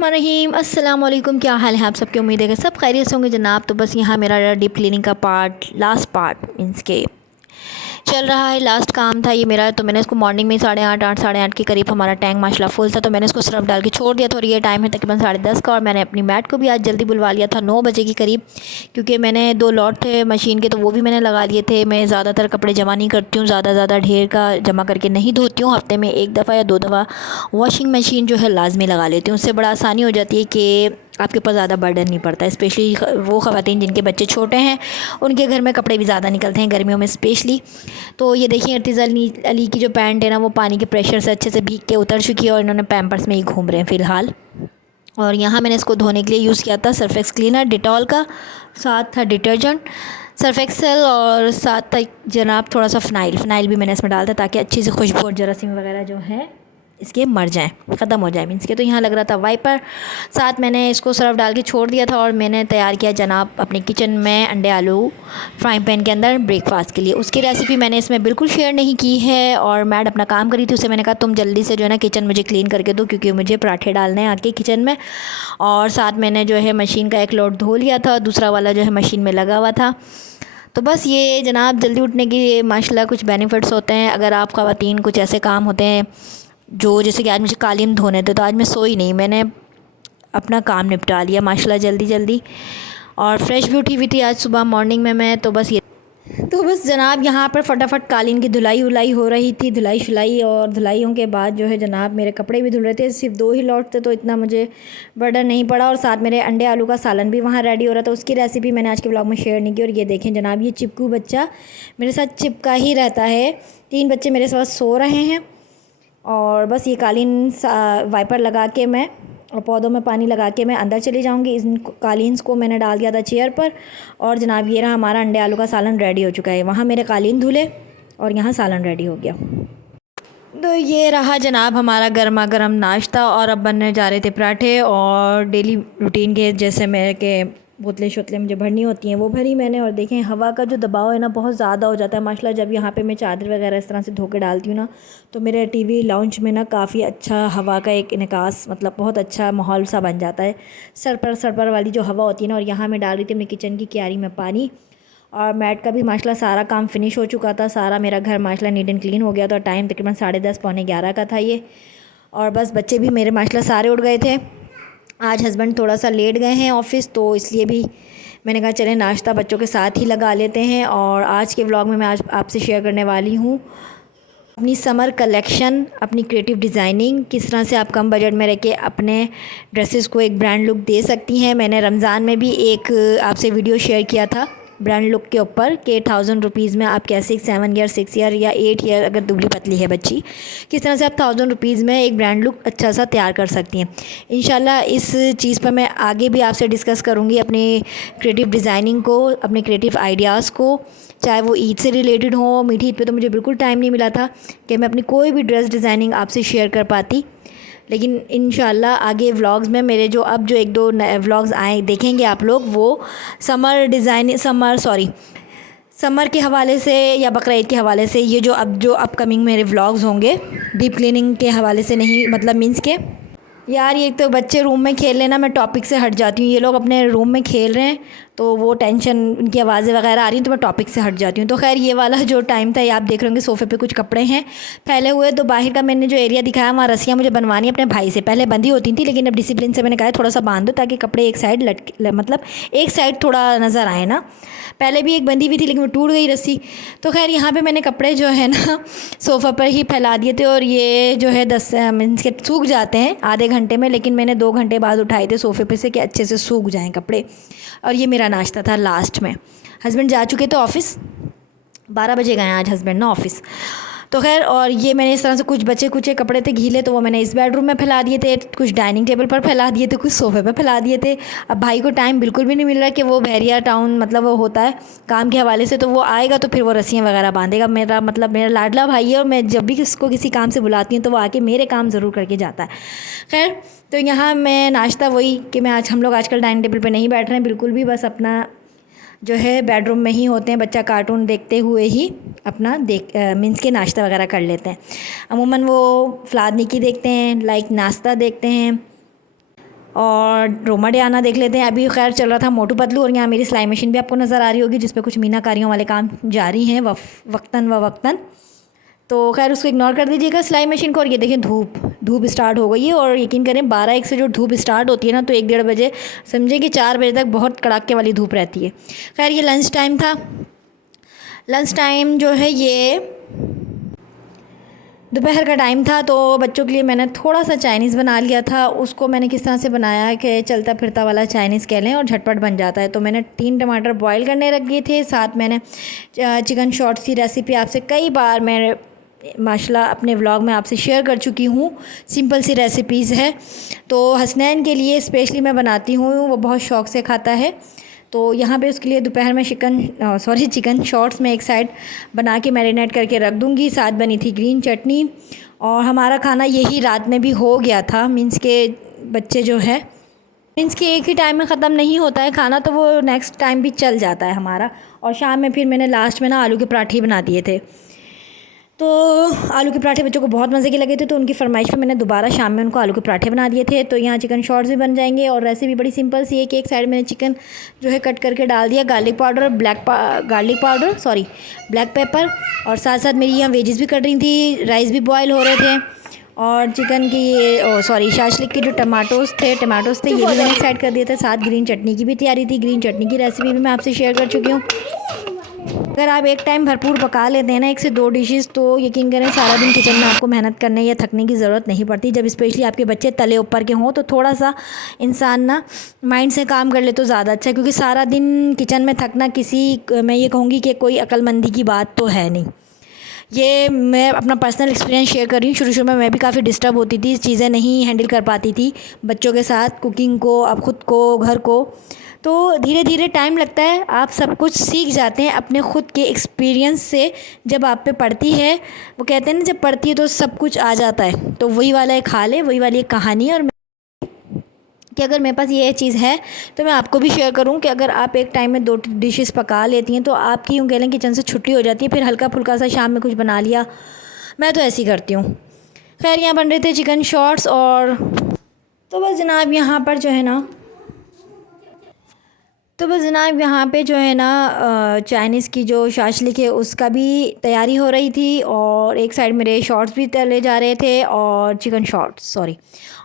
बिस्मिल्लाहिर्रहमानिर्रहीम। अस्सलाम वालेकुम। क्या हाल है आप सबके? उम्मीद है कि सब खैरियत से होंगे जनाब। तो बस यहाँ मेरा डीप क्लीनिंग का लास्ट पार्ट मीन्स के चल रहा है। लास्ट काम था ये मेरा। तो मैंने इसको मॉर्निंग में 8:30 8:30 के करीब हमारा टैंक माशाल्लाह फुल था, तो मैंने इसको सर्फ डाल के छोड़ दिया था। और ये टाइम है तकरीबन 10:30 का। और मैंने अपनी मैट को भी आज जल्दी बुलवा लिया था 9 बजे के करीब, क्योंकि मैंने 2 लॉट थे मशीन के, तो वो भी मैंने लगा लिए थे। मैं ज़्यादातर कपड़े जमा नहीं करती हूँ, ज़्यादा ढेर का जमा करके नहीं धोती हूँ। हफ्ते में 1 दफ़ा या 2 दफ़ा वॉशिंग मशीन जो है लाजमी लगा लेती हूँ। उससे बड़ा आसानी हो जाती है कि आपके ऊपर ज़्यादा बर्डन नहीं पड़ता। स्पेशली वो ख़वातीन जिनके बच्चे छोटे हैं, उनके घर में कपड़े भी ज़्यादा निकलते हैं गर्मियों में स्पेशली। तो ये देखिए इर्तिज़ा अली की जो पैंट है ना, वो पानी के प्रेशर से अच्छे से भीग के उतर चुकी है और इन्होंने पैम्पर्स में ही घूम रहे हैं फ़िलहाल। और यहाँ मैंने इसको धोने के लिए यूज़ किया था सर्फ एक्स क्लीनर डिटॉल का, साथ था डिटर्जेंट सर्फ एक्सेल, और साथ था जनाब थोड़ा सा फ़नाइल भी मैंने इसमें डाला था, ताकि अच्छी से खुशबू और जरासीम वगैरह जो हैं इसके मर जाएं, ख़त्म हो जाए मीन्स के। तो यहाँ लग रहा था वाइपर, साथ मैंने इसको सर्फ डाल के छोड़ दिया था। और मैंने तैयार किया जनाब अपने किचन में अंडे आलू फ्राइंग पैन के अंदर ब्रेकफास्ट के लिए। उसकी रेसिपी मैंने इसमें बिल्कुल शेयर नहीं की है। और मैड अपना काम करी थी, उसे मैंने कहा तुम जल्दी से जो है ना किचन मुझे क्लीन करके दो, क्योंकि मुझे पराठे डालने हैं आके किचन में। और साथ मैंने जो है मशीन का एक लोड धो लिया था, दूसरा वाला जो है मशीन में लगा हुआ था। तो बस ये जनाब जल्दी उठने की माशाल्लाह कुछ बेनिफिट्स होते हैं। अगर आप ख़वातीन कुछ ऐसे काम होते हैं जो, जैसे कि आज मुझे कालीन धोने थे, तो आज मैं सोई नहीं, मैंने अपना काम निपटा लिया माशाल्लाह जल्दी। और फ्रेश भी उठी हुई थी आज सुबह मॉर्निंग में मैं। तो बस जनाब यहाँ पर फटाफट कालीन की धुलाई उलाई हो रही थी, धुलाई शुलाई। और धुलाइयों के बाद जो है जनाब मेरे कपड़े भी धुल रहे थे। सिर्फ 2 ही लॉट थे, तो इतना मुझे बर्डन नहीं पड़ा। और साथ मेरे अंडे आलू का सालन भी वहाँ रेडी हो रहा था, उसकी रेसिपी मैंने आज के ब्लॉग में शेयर नहीं की। और ये देखें जनाब, ये चिपकू बच्चा मेरे साथ चिपका ही रहता है। 3 बच्चे मेरे साथ सो रहे हैं। और बस ये कालीन वाइपर लगा के मैं और पौधों में पानी लगा के मैं अंदर चली जाऊंगी। इन कालीन्स को मैंने डाल दिया था चेयर पर। और जनाब ये रहा हमारा अंडे आलू का सालन रेडी हो चुका है। वहाँ मेरे कालीन धुले और यहाँ सालन रेडी हो गया। तो ये रहा जनाब हमारा गर्मा गर्म नाश्ता। और अब बनने जा रहे थे पराठे। और डेली रूटीन के जैसे मेरे के बोतलें शोतलें मुझे भरनी होती हैं, वो भरी मैंने। और देखें हवा का जो दबाव है ना बहुत ज़्यादा हो जाता है माशाल्लाह। जब यहाँ पे मैं चादर वगैरह इस तरह से धो के डालती हूँ ना, तो मेरे टीवी लाउंज में ना काफ़ी अच्छा हवा का एक इनकास, मतलब बहुत अच्छा माहौल सा बन जाता है। सर पर वाली जो हवा होती है ना। और यहाँ मैं डाल रही थी अपनी किचन की क्यारी में पानी। और मैट का भी माशाल्लाह सारा काम फिनिश हो चुका था। सारा मेरा घर माशाल्लाह नीट एंड क्लीन हो गया था। टाइम तकरीबन 10:30 पौने 11 का था ये। और बस बच्चे भी मेरे माशाल्लाह सारे उठ गए थे। आज हस्बैंड थोड़ा सा लेट गए हैं ऑफ़िस, तो इसलिए भी मैंने कहा चलें नाश्ता बच्चों के साथ ही लगा लेते हैं। और आज के व्लॉग में मैं आज आपसे शेयर करने वाली हूँ अपनी समर कलेक्शन, अपनी क्रिएटिव डिज़ाइनिंग, किस तरह से आप कम बजट में रह के अपने ड्रेसेस को एक ब्रांड लुक दे सकती हैं। मैंने रमज़ान में भी एक आपसे वीडियो शेयर किया था ब्रांड लुक के ऊपर कि 1000 रुपीज़ में आप कैसे 7 ईयर 6 ईयर या 8 ईयर अगर दुबली पतली है बच्ची, किस तरह से आप 1000 रुपीज़ में एक ब्रांड लुक अच्छा सा तैयार कर सकती हैं। इंशाल्लाह इस चीज़ पर मैं आगे भी आपसे डिस्कस करूँगी अपनी क्रिएटिव डिज़ाइनिंग को, अपने क्रिएटिव आइडियाज़ को, चाहे वो ईद से रिलेटेड हो। मीठी ईद पे तो मुझे बिल्कुल टाइम नहीं मिला था कि मैं अपनी कोई भी ड्रेस डिज़ाइनिंग आपसे शेयर कर पाती। लेकिन इंशाल्लाह आगे व्लॉग्स में मेरे जो 1-2 नए व्लॉग्स आए देखेंगे आप लोग, वो समर के हवाले से या बकरा ईद के हवाले से। ये जो अपकमिंग मेरे व्लॉग्स होंगे डीप क्लीनिंग के हवाले से नहीं, मतलब मीन्स के यार ये तो बच्चे रूम में खेल लेना, मैं टॉपिक से हट जाती हूँ। ये लोग अपने रूम में खेल रहे हैं तो वो टेंशन, उनकी आवाज़ें वगैरह आ रही हैं तो मैं टॉपिक से हट जाती हूँ। तो खैर ये वाला जो टाइम था, ये आप देख रहे होंगे सोफ़े पे कुछ कपड़े हैं फैले हुए। तो बाहर का मैंने जो एरिया दिखाया वहाँ रस्सियाँ मुझे बनवानी अपने भाई से, पहले बंधी होती थी लेकिन अब डिसिप्लिन से मैंने कहा थोड़ा सा बांध दो ताकि कपड़े एक साइड मतलब एक साइड थोड़ा नज़र आए ना। पहले भी एक बंधी हुई थी लेकिन वो टूट गई रस्सी। तो खैर यहाँ पे मैंने कपड़े जो है ना सोफ़ा पर ही फैला दिए थे। और ये जो है 10 मीनस के सूख जाते हैं आधे घंटे में, लेकिन मैंने 2 घंटे बाद उठाए थे सोफ़े पे से कि अच्छे से सूख जाएँ कपड़े। और ये मेरा नाश्ता था लास्ट में। हस्बैंड जा चुके थे ऑफ़िस, 12 बजे गए आज हस्बैंड ना ऑफ़िस। तो खैर और ये मैंने इस तरह से कुछ बचे कुचे कपड़े थे गीले, तो वो मैंने इस बेडरूम में फैला दिए थे, कुछ डाइनिंग टेबल पर फैला दिए थे, कुछ सोफ़े पे फैला दिए थे। अब भाई को टाइम बिल्कुल भी नहीं मिल रहा कि वो बहरिया टाउन, मतलब वो होता है काम के हवाले से, तो वो आएगा तो फिर वो रस्सियाँ वगैरह बांधेगा। मेरा लाडला भाई है और मैं जब भी किसको किसी काम से बुलाती हूँ तो वो आके मेरे काम ज़रूर करके जाता है। खैर तो यहाँ मैं नाश्ता वही कि हम लोग आजकल डाइनिंग टेबल पर नहीं बैठ रहे हैं बिल्कुल भी, बस अपना जो है बेडरूम में ही होते हैं। बच्चा कार्टून देखते हुए ही अपना मीन्स के नाश्ता वगैरह कर लेते हैं। अमूमन वो फ़लाद निकी देखते हैं, लाइक नाश्ता देखते हैं, और रोमा डियाना देख लेते हैं। अभी खैर चल रहा था मोटू पतलू, और यहाँ मेरी सिलाई मशीन भी आपको नज़र आ रही होगी जिस पे कुछ मीनाकारियों वाले काम जारी हैं वक्तन। तो खैर उसको इग्नोर कर दीजिएगा सिलाई मशीन को। और ये देखिए धूप स्टार्ट हो गई है, और यकीन करें 12-1 से जो धूप स्टार्ट होती है ना, तो 1-1:30 बजे समझे कि 4 बजे तक बहुत कड़ाके वाली धूप रहती है। खैर ये लंच टाइम था। लंच टाइम जो है ये दोपहर का टाइम था, तो बच्चों के लिए मैंने थोड़ा सा चाइनीज़ बना लिया था। उसको मैंने किस तरह से बनाया कि चलता फिरता वाला चाइनीज़ कह लें, और झटपट बन जाता है। तो मैंने 3 टमाटर बॉईल करने रख दिए थे। साथ मैंने चिकन शॉर्ट्स की रेसिपी आपसे कई बार मैं माशाल्लाह अपने व्लॉग में आपसे शेयर कर चुकी हूँ। सिंपल सी रेसिपीज़ है, तो हसनैन के लिए स्पेशली मैं बनाती हूँ, वो बहुत शौक़ से खाता है। तो यहाँ पे उसके लिए दोपहर में चिकन शॉर्ट्स में एक साइड बना के मैरिनेट करके रख दूँगी। साथ बनी थी ग्रीन चटनी, और हमारा खाना यही रात में भी हो गया था। मीन्स के बच्चे जो है मीन्स कि एक ही टाइम में ख़त्म नहीं होता है खाना, तो वो नेक्स्ट टाइम भी चल जाता है हमारा। और शाम में फिर मैंने लास्ट में ना आलू के पराठे बना दिए थे। तो आलू के पराठे बच्चों को बहुत मज़े के लगे थे, तो उनकी फरमाइश पे मैंने दोबारा शाम में उनको आलू के पराठे बना दिए थे। तो यहाँ चिकन शॉर्ट्स भी बन जाएंगे, और रेसिपी बड़ी सिंपल सी है कि एक साइड मैंने चिकन जो है कट करके डाल दिया, गार्लिक ब्लैक पेपर, और साथ साथ मेरी यहाँ वेजिस भी कट रही थी, राइस भी बॉयल हो रहे थे, और चिकन की शाशलिक के जो टमाटोज़ थे ये भी मैंने एक साइड कर दिए थे। साथ ग्रीन चटनी की भी तैयारी थी। ग्रीन चटनी की रेसिपी भी मैं आपसे शेयर कर चुकी हूँ। अगर आप एक टाइम भरपूर पका लेते हैं ना 1 से 2 डिशेस, तो यकीन करें सारा दिन किचन में आपको मेहनत करने या थकने की ज़रूरत नहीं पड़ती। जब स्पेशली आपके बच्चे तले ऊपर के हों, तो थोड़ा सा इंसान ना माइंड से काम कर ले तो ज़्यादा अच्छा है, क्योंकि सारा दिन किचन में थकना मैं ये कहूँगी कि कोई अक्लमंदी की बात तो है नहीं। ये मैं अपना पर्सनल एक्सपीरियंस शेयर कर रही हूँ। शुरू में मैं भी काफ़ी डिस्टर्ब होती थी, चीज़ें नहीं हैंडल कर पाती थी बच्चों के साथ, कुकिंग को, अब ख़ुद को, घर को। तो धीरे धीरे टाइम लगता है, आप सब कुछ सीख जाते हैं अपने ख़ुद के एक्सपीरियंस से। जब आप पे पड़ती है, वो कहते हैं ना, जब पड़ती है तो सब कुछ आ जाता है। तो वही वाला एक हाल है, वही वाली एक कहानी है। और कि अगर मेरे पास ये चीज़ है तो मैं आपको भी शेयर करूं कि अगर आप एक टाइम में 2 डिशेस पका लेती हैं, तो आपकी यूँ कह लें किचन से छुट्टी हो जाती है। फिर हल्का फुल्का सा शाम में कुछ बना लिया, मैं तो ऐसे ही करती हूँ। खैर यहाँ बन रहे थे चिकन शॉर्ट्स, और तो बस जनाब यहाँ पर जो है ना चाइनीज़ की जो शाशलिक है उसका भी तैयारी हो रही थी, और एक साइड मेरे शॉर्ट्स भी तले जा रहे थे, और चिकन शॉर्ट्स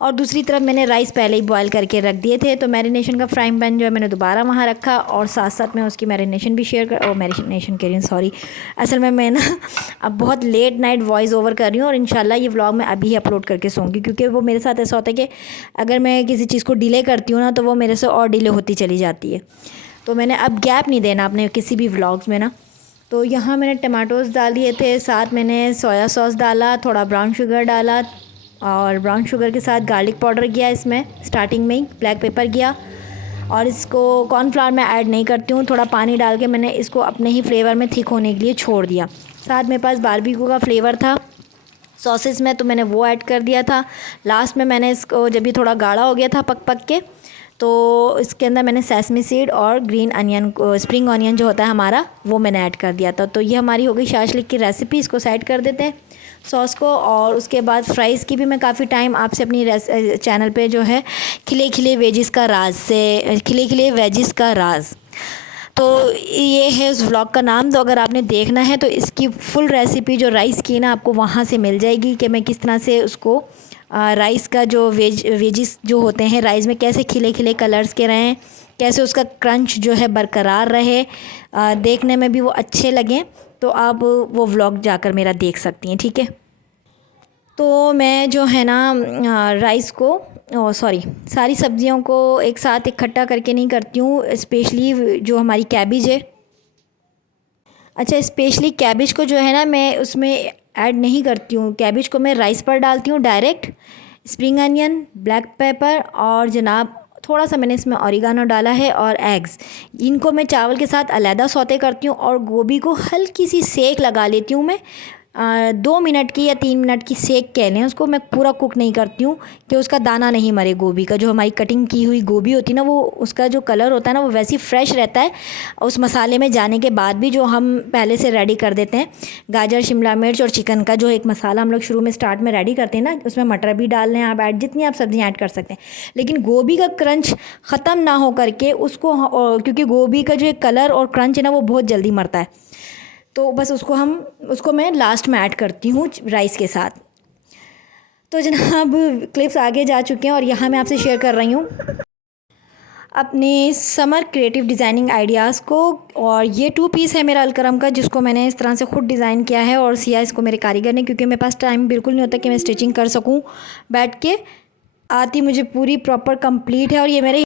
और दूसरी तरफ मैंने राइस पहले ही बॉयल करके रख दिए थे। तो मैरिनेशन का फ्राइंग पैन जो है मैंने दोबारा वहाँ रखा, और साथ साथ मैं उसकी मैरिनेशन भी मैरिनेशन कह रही हूँ, सॉरी। असल में मैं ना अब बहुत लेट नाइट वॉइस ओवर कर रही हूँ, और इंशाल्लाह ये व्लॉग मैं अभी ही अपलोड करके सोऊंगी, क्योंकि वो मेरे साथ ऐसा होता है कि अगर मैं किसी चीज़ को डिले करती हूँ ना, तो वो मेरे से और डिले होती चली जाती है। तो मैंने अब गैप नहीं देना अपने किसी भी व्लॉग्स में ना। तो यहाँ मैंने टमाटोज़ डाल दिए थे, साथ मैंने सोया सॉस डाला, थोड़ा ब्राउन शुगर डाला, और ब्राउन शुगर के साथ गार्लिक पाउडर किया इसमें स्टार्टिंग में ही, ब्लैक पेपर किया। और इसको कॉर्नफ्लावर मैं ऐड नहीं करती हूँ, थोड़ा पानी डाल के मैंने इसको अपने ही फ्लेवर में थिक होने के लिए छोड़ दिया। साथ मेरे पास बारबेक्यू का फ्लेवर था सॉसेस में, तो मैंने वो ऐड कर दिया था। लास्ट में मैंने इसको जब ये थोड़ा गाढ़ा हो गया था पक के, तो इसके अंदर मैंने सेसमी सीड और ग्रीन अनियन स्प्रिंग ऑनियन जो होता है हमारा, वो मैंने ऐड कर दिया था। तो ये हमारी हो गई शाशलिक की रेसिपी। इसको साइड कर देते हैं सॉस को, और उसके बाद फ्राइज़ की भी मैं काफ़ी टाइम आपसे अपनी चैनल पे जो है खिले खिले वेजिस का राज, तो ये है उस व्लॉग का नाम। तो अगर आपने देखना है तो इसकी फुल रेसिपी जो राइस की ना आपको वहाँ से मिल जाएगी, कि मैं किस तरह से उसको राइस का जो वेजिस जो होते हैं राइस में कैसे खिले खिले कलर्स के रहें, कैसे उसका क्रंच जो है बरकरार रहे, देखने में भी वो अच्छे लगें। तो आप वो व्लॉग जाकर मेरा देख सकती हैं, ठीक है। तो मैं जो है ना राइस को सारी सब्जियों को एक साथ इकट्ठा करके नहीं करती हूँ। स्पेशली जो हमारी कैबिज है, स्पेशली कैबिज को जो है ना मैं उसमें ऐड नहीं करती हूँ। कैबिज को मैं राइस पर डालती हूँ direct. Spring onion, black pepper, और जनाब थोड़ा सा मैंने इसमें ऑरिगानो डाला है, और एग्स, इनको मैं चावल के साथ अलहदा सौते करती हूँ। और गोभी को हल्की सी सेक लगा लेती हूँ मैं 2 मिनट की या 3 मिनट की सेक कह लें उसको, मैं पूरा कुक नहीं करती हूँ कि उसका दाना नहीं मरे गोभी का। जो हमारी कटिंग की हुई गोभी होती है ना, वो उसका जो कलर होता है ना वो वैसे ही फ्रेश रहता है उस मसाले में जाने के बाद भी, जो हम पहले से रेडी कर देते हैं। गाजर, शिमला मिर्च और चिकन का जो एक मसाला हम लोग शुरू में स्टार्ट में रेडी करते हैं ना, उसमें मटर भी डाल लें आप, जितनी आप सब्जियाँ ऐड कर सकते हैं। लेकिन गोभी का क्रंच ख़त्म ना हो करके उसको, क्योंकि गोभी का जो एक कलर और क्रंच है ना वो बहुत जल्दी मरता है, तो बस उसको मैं लास्ट में ऐड करती हूँ राइस के साथ। तो जनाब क्लिप्स आगे जा चुके हैं और यहाँ मैं आपसे शेयर कर रही हूँ अपने समर क्रिएटिव डिज़ाइनिंग आइडियाज़ को। और ये 2 पीस है मेरा अलकरम का, जिसको मैंने इस तरह से ख़ुद डिज़ाइन किया है और सिया इसको मेरे कारीगर ने, क्योंकि मेरे पास टाइम बिल्कुल नहीं होता कि मैं स्टिचिंग कर सकूँ बैठ के। आती मुझे पूरी प्रॉपर कंप्लीट है। और ये मेरे,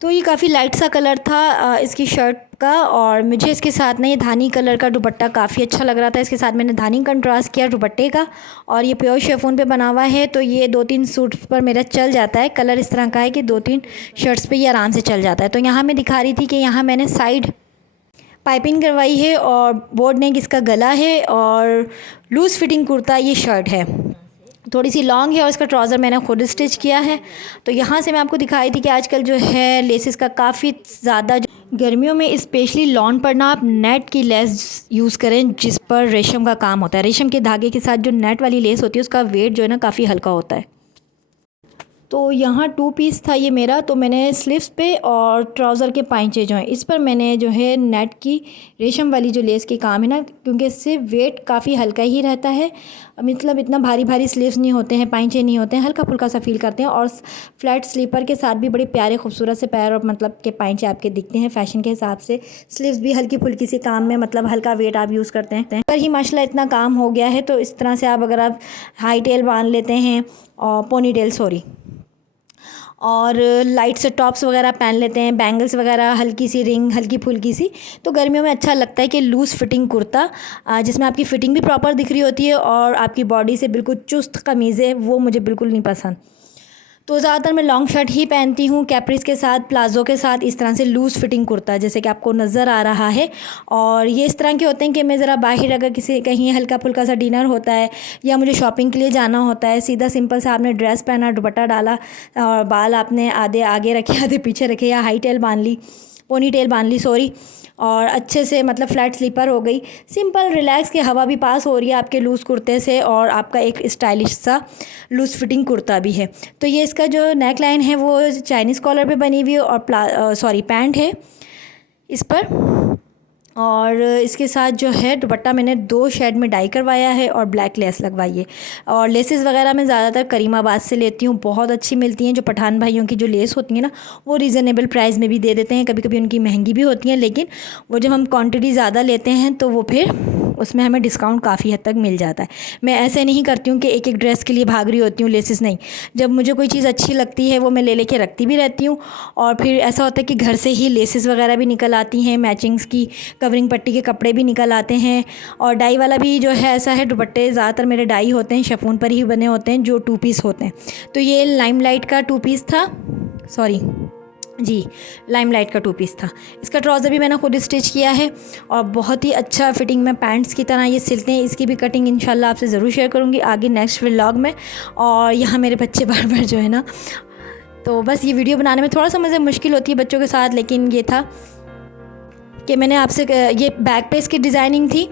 तो ये काफ़ी लाइट सा कलर था इसकी शर्ट का, और मुझे इसके साथ ना ये धानी कलर का दुपट्टा काफ़ी अच्छा लग रहा था। इसके साथ मैंने धानी कंट्रास्ट किया दुपट्टे का, और ये प्योर शिफॉन पे बना हुआ है, तो ये 2-3 सूट्स पर मेरा चल जाता है। कलर इस तरह का है कि 2-3 शर्ट्स पे ये आराम से चल जाता है। तो यहाँ मैं दिखा रही थी कि यहाँ मैंने साइड पाइपिंग करवाई है और बोर्ड नेक इसका गला है, और लूज़ फिटिंग कुर्ता ये शर्ट है, थोड़ी सी लॉन्ग है, और इसका ट्राउज़र मैंने खुद स्टिच किया है। तो यहाँ से मैं आपको दिखाई थी कि आजकल जो है लेसेस का काफ़ी ज़्यादा, गर्मियों में स्पेशली लॉन पर ना आप नेट की लेस यूज़ करें जिस पर रेशम का काम होता है। रेशम के धागे के साथ जो नेट वाली लेस होती है उसका वेट जो है ना काफ़ी हल्का होता है। तो यहाँ 2 पीस था ये मेरा, तो मैंने स्लीव्स पे और ट्राउज़र के पाइंचे जो हैं इस पर मैंने जो है नेट की रेशम वाली जो लेस के काम है ना, क्योंकि इससे वेट काफ़ी हल्का ही रहता है, मतलब इतना भारी भारी स्लीव्स नहीं होते हैं, पाइंचे नहीं होते हैं, हल्का फुल्का सा फील करते हैं। और फ्लैट स्लीपर के साथ भी बड़े प्यारे खूबसूरत से पैर और मतलब के पाइंचे आपके दिखते हैं फैशन के हिसाब से। स्लीव्स भी हल्की फुल्की सी काम में, मतलब हल्का वेट आप यूज़ करते हैं। अगर ही माशाल्लाह इतना काम हो गया है तो इस तरह से आप, अगर आप हाई टेल बांध लेते हैं और पोनी टेल और लाइट से टॉप्स वगैरह पहन लेते हैं, बैंगल्स वगैरह, हल्की सी रिंग हल्की फुल्की सी, तो गर्मियों में अच्छा लगता है कि लूज़ फिटिंग कुर्ता जिसमें आपकी फ़िटिंग भी प्रॉपर दिख रही होती है और आपकी बॉडी से बिल्कुल चुस्त कमीज़ें, वो मुझे बिल्कुल नहीं पसंद। तो ज़्यादातर मैं लॉन्ग शर्ट ही पहनती हूँ, कैप्रीज के साथ, प्लाज़ो के साथ, इस तरह से लूज़ फिटिंग कुर्ता जैसे कि आपको नज़र आ रहा है। और ये इस तरह के होते हैं कि मैं ज़रा बाहर, अगर किसी कहीं हल्का फुल्का सा डिनर होता है या मुझे शॉपिंग के लिए जाना होता है, सीधा सिंपल सा आपने ड्रेस पहना, दुपट्टा डाला और बाल आपने आधे आगे रखे आधे पीछे रखे, या हाई टेल बांध ली, पोनी टेल बांध ली सॉरी, और अच्छे से मतलब फ्लैट स्लीपर हो गई, सिंपल रिलैक्स की हवा भी पास हो रही है आपके लूज़ कुर्ते से, और आपका एक स्टाइलिश सा लूज़ फिटिंग कुर्ता भी है। तो ये इसका जो नेक लाइन है वो चाइनीज़ कॉलर पे बनी हुई है, और पैंट है इस पर, और इसके साथ जो है दुपट्टा मैंने 2 शेड में डाई करवाया है और ब्लैक लेस लगवाई है। और लेसेस वगैरह मैं ज़्यादातर करीमाबाद से लेती हूँ, बहुत अच्छी मिलती हैं। जो पठान भाइयों की जो लेस होती है ना, वो रीज़नेबल प्राइस में भी दे देते हैं, कभी कभी उनकी महंगी भी होती हैं, लेकिन वो जब हम क्वांटिटी ज़्यादा लेते हैं तो वो फिर उसमें हमें डिस्काउंट काफ़ी हद तक मिल जाता है। मैं ऐसे नहीं करती हूँ कि एक एक ड्रेस के लिए भाग रही होती हूँ लेसेस, नहीं, जब मुझे कोई चीज़ अच्छी लगती है वो मैं ले लेके रखती भी रहती हूँ। और फिर ऐसा होता है कि घर से ही लेसेस वगैरह भी निकल आती हैं, मैचिंग्स की कवरिंग पट्टी के कपड़े भी निकल आते हैं। और डाई वाला भी जो है ऐसा है, दुपट्टे ज़्यादातर मेरे डाई होते हैं, शिफॉन पर ही बने होते हैं, जो 2 पीस होते हैं। तो ये लाइमलाइट का 2 पीस था, सॉरी जी, लाइमलाइट का 2 पीस था। इसका ट्राउज़र भी मैंने खुद स्टिच किया है और बहुत ही अच्छा फिटिंग में पैंट्स की तरह ये सिलते हैं। इसकी भी कटिंग इंशाल्लाह आपसे ज़रूर शेयर करूँगी आगे नेक्स्ट व्लॉग में। और यहाँ मेरे बच्चे बार बार जो है ना, तो बस ये वीडियो बनाने में थोड़ा सा मुझे मुश्किल होती है बच्चों के साथ, लेकिन ये था कि मैंने आपसे, ये बैक पे इसकी डिज़ाइनिंग थी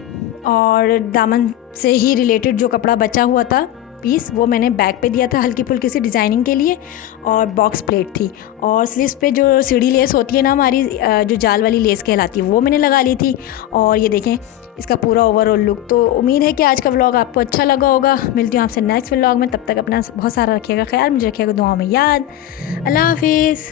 और दामन से ही रिलेटेड जो कपड़ा बचा हुआ था पीस, वो मैंने बैक पे दिया था हल्की फुल्की सी डिज़ाइनिंग के लिए, और बॉक्स प्लेट थी। और स्लीव्स पे जो सीढ़ी लेस होती है ना हमारी, जो जाल वाली लेस कहलाती है, वो मैंने लगा ली थी। और ये देखें इसका पूरा ओवरऑल लुक। तो उम्मीद है कि आज का व्लॉग आपको अच्छा लगा होगा। मिलती हूँ आपसे नेक्स्ट व्लॉग में, तब तक अपना बहुत सारा रखिएगा ख्याल, मुझे रखिएगा दुआओं में याद। अल्लाह हाफिज़।